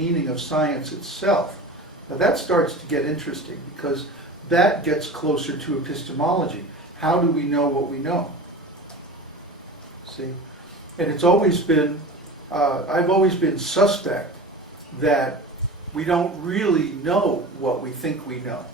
meaning of science itself. Now that starts to get interesting because that gets closer to epistemology. How do we know what we know? See? And it's always been, I've always been suspect that we don't really know what we think we know.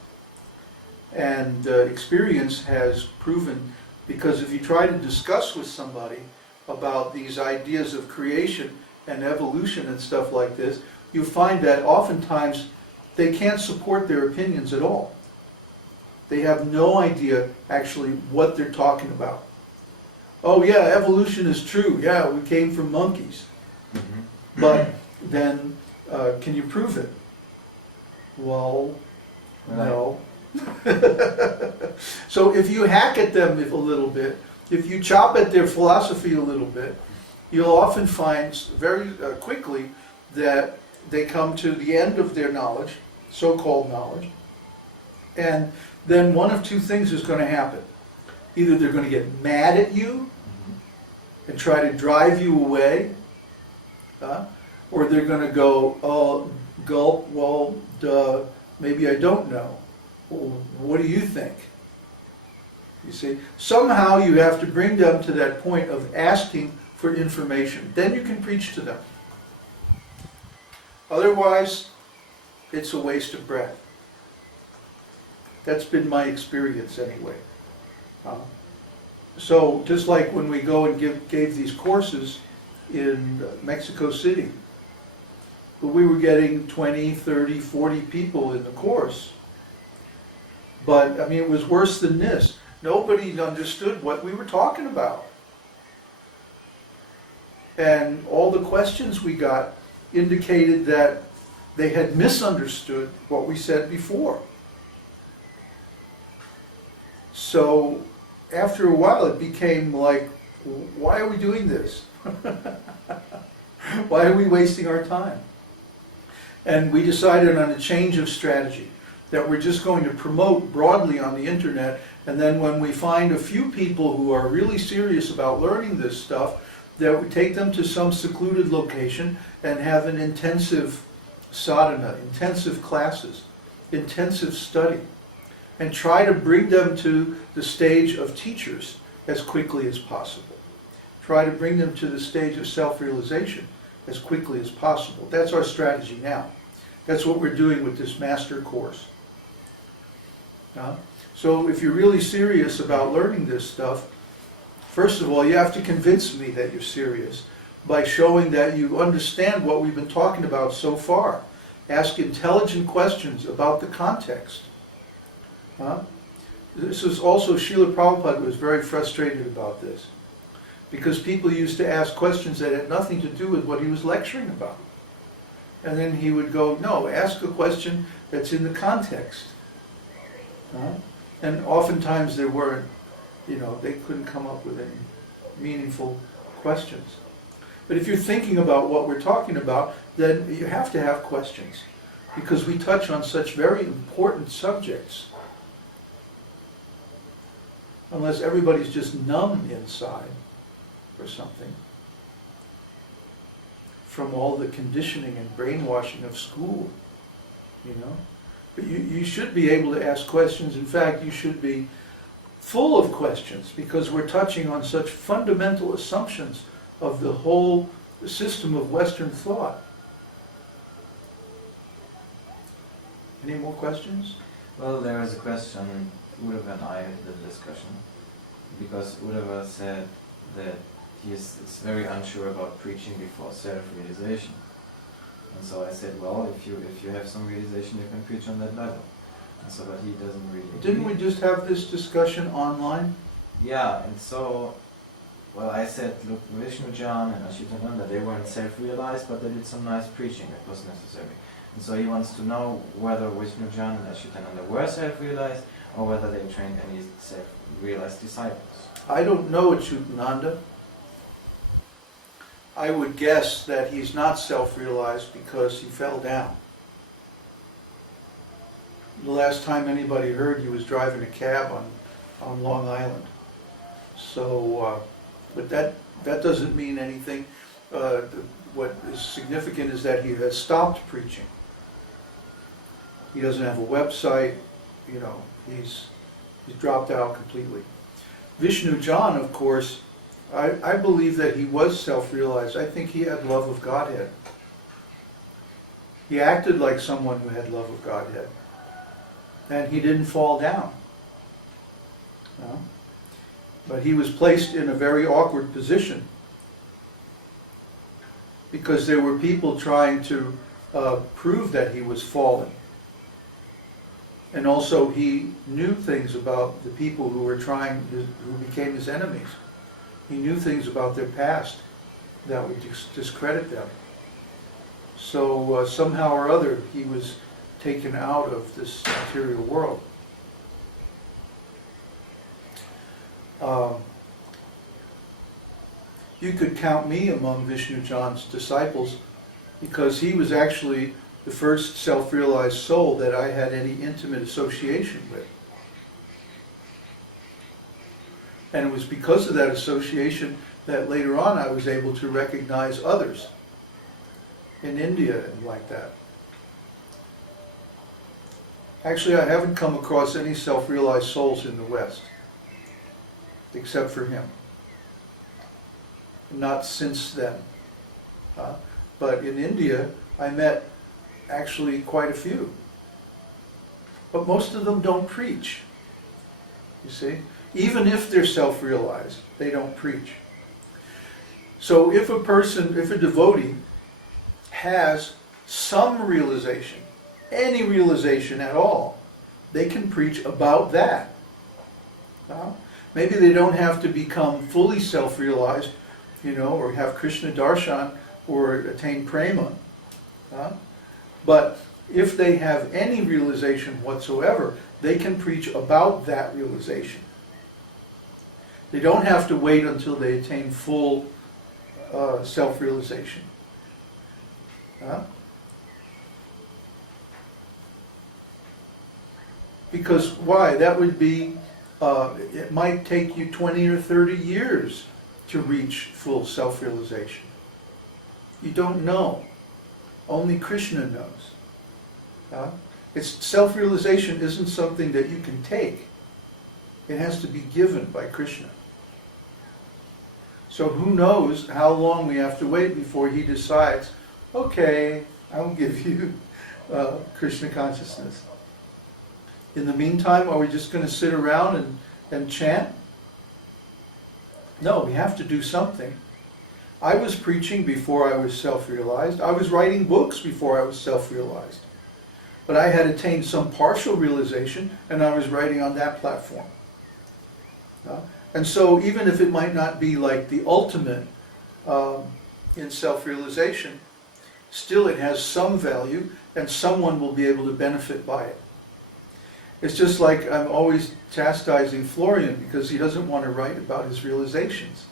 And experience has proven, because if you try to discuss with somebody about these ideas of creation and evolution and stuff like this, you find that oftentimes they can't support their opinions at all. They have no idea actually what they're talking about. Oh yeah, evolution is true. Yeah, we came from monkeys. Mm-hmm. But then, can you prove it? Well, no. So if you hack at them a little bit, if you chop at their philosophy a little bit, you'll often find very quickly that they come to the end of their knowledge, so-called knowledge, and then one of two things is going to happen. Either they're going to get mad at you and try to drive you away, or they're going to go, oh, gulp, well, duh, maybe I don't know. Well, what do you think? You see, somehow you have to bring them to that point of asking for information. Then you can preach to them. Otherwise, it's a waste of breath. That's been my experience anyway. So just like when we go and gave these courses in Mexico City, we were getting 20, 30, 40 people in the course. But, I mean, it was worse than this. Nobody understood what we were talking about. And all the questions we got indicated that they had misunderstood what we said before. So, after a while it became like, why are we doing this? Why are we wasting our time? And we decided on a change of strategy, that we're just going to promote broadly on the internet, and then when we find a few people who are really serious about learning this stuff, that we take them to some secluded location and have an intensive sadhana, intensive classes, intensive study, and try to bring them to the stage of teachers as quickly as possible. Try to bring them to the stage of self-realization as quickly as possible. That's our strategy now. That's what we're doing with this master course. So if you're really serious about learning this stuff, first of all, you have to convince me that you're serious by showing that you understand what we've been talking about so far. Ask intelligent questions about the context. This is also, Srila Prabhupada was very frustrated about this, because people used to ask questions that had nothing to do with what he was lecturing about. And then he would go, no, ask a question that's in the context. And oftentimes there weren't, they couldn't come up with any meaningful questions. But if you're thinking about what we're talking about, then you have to have questions, because we touch on such very important subjects. Unless everybody's just numb inside or something from all the conditioning and brainwashing of school, But you should be able to ask questions. In fact, you should be full of questions, because we're touching on such fundamental assumptions of the whole system of Western thought. Any more questions? Well, there is a question. Uddhava and I had the discussion, because Uddhava said that he is very unsure about preaching before self-realization. And so I said, well, if you have some realization, you can preach on that level. And so, but he doesn't really. Didn't we just have this discussion online? Yeah, and so, well, I said, look, Vishnu-Jan and Ashitananda, they weren't self-realized, but they did some nice preaching that was necessary. And so he wants to know whether Vishnu-Jan and Ashitananda were self-realized, or whether they trained any self-realized disciples. I don't know Achyutananda. I would guess that he's not self-realized because he fell down. The last time anybody heard, he was driving a cab on Long Island. So, but that doesn't mean anything. The what is significant is that he has stopped preaching. He doesn't have a website, you know, he's dropped out completely. Vishnu John, of course, I believe that he was self-realized. I think he had love of Godhead. He acted like someone who had love of Godhead. And he didn't fall down. No? But he was placed in a very awkward position because there were people trying to prove that he was fallen. And also he knew things about the people who who became his enemies. He knew things about their past that would discredit them. So somehow or other he was taken out of this material world. You could count me among Vishnu John's disciples because he was actually the first self-realized soul that I had any intimate association with. And it was because of that association that later on I was able to recognize others in India and like that. Actually, I haven't come across any self-realized souls in the West, except for him. Not since then. But in India, I met actually quite a few. But most of them don't preach. You see? Even if they're self-realized, they don't preach. So if a devotee has some realization, any realization at all, they can preach about that. Maybe they don't have to become fully self-realized, or have Krishna darshan or attain prema. But if they have any realization whatsoever, they can preach about that realization. They don't have to wait until they attain full self-realization. Because why? That would be, it might take you 20 or 30 years to reach full self-realization. You don't know. Only Krishna knows. Self-realization isn't something that you can take. It has to be given by Krishna. So who knows how long we have to wait before he decides, okay, I'll give you Krishna consciousness. In the meantime, are we just going to sit around and chant? No, we have to do something. I was preaching before I was self-realized. I was writing books before I was self-realized. But I had attained some partial realization, and I was writing on that platform. And so even if it might not be like the ultimate in self-realization, still it has some value, and someone will be able to benefit by it. It's just like I'm always chastising Florian because he doesn't want to write about his realizations.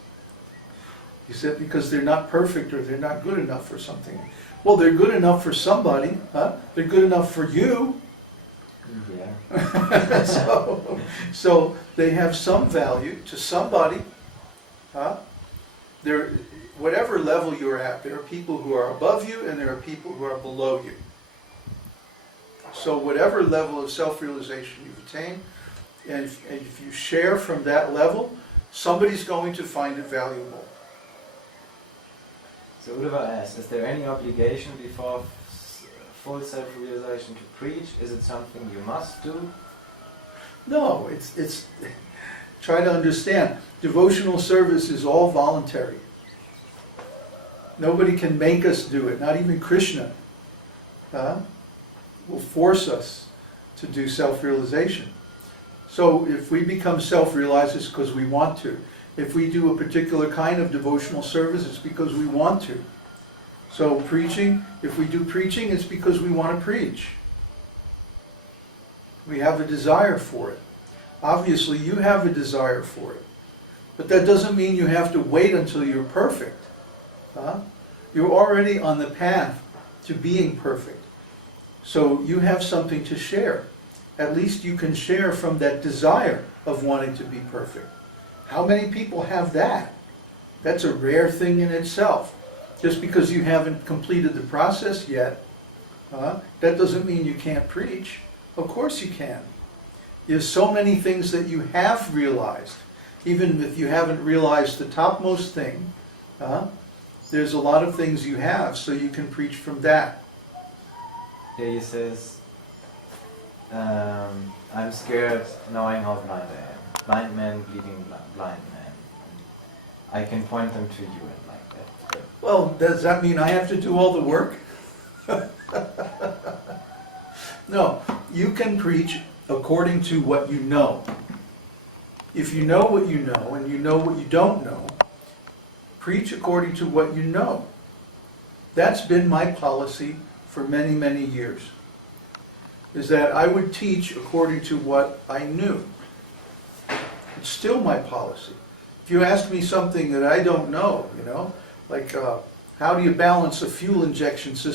He said because they're not perfect or they're not good enough for something. Well, they're good enough for somebody. They're good enough for you. Yeah. So they have some value to somebody. Whatever level you're at, there are people who are above you and there are people who are below you. So whatever level of self-realization you've attained, and if you share from that level, somebody's going to find it valuable. So Uddhava asks, is there any obligation before full self-realization to preach? Is it something you must do? No, it's try to understand. Devotional service is all voluntary. Nobody can make us do it, not even Krishna. Will force us to do self-realization. So if we become self-realized, it's because we want to. If we do a particular kind of devotional service, it's because we want to. So preaching, if we do preaching, it's because we want to preach. We have a desire for it. Obviously, you have a desire for it. But that doesn't mean you have to wait until you're perfect. You're already on the path to being perfect. So you have something to share. At least you can share from that desire of wanting to be perfect. How many people have that? That's a rare thing in itself. Just because you haven't completed the process yet, that doesn't mean you can't preach. Of course you can. There's so many things that you have realized. Even if you haven't realized the topmost thing, there's a lot of things you have, so you can preach from that. Here he says, I'm scared knowing how blind I am. Blind man leading blind man. I can point them to you and like that. But Well, does that mean I have to do all the work? No, you can preach according to what you know. If you know what you know and you know what you don't know, preach according to what you know. That's been my policy for many, many years. Is that I would teach according to what I knew. It's still my policy. If you ask me something that I don't know, like how do you balance a fuel injection system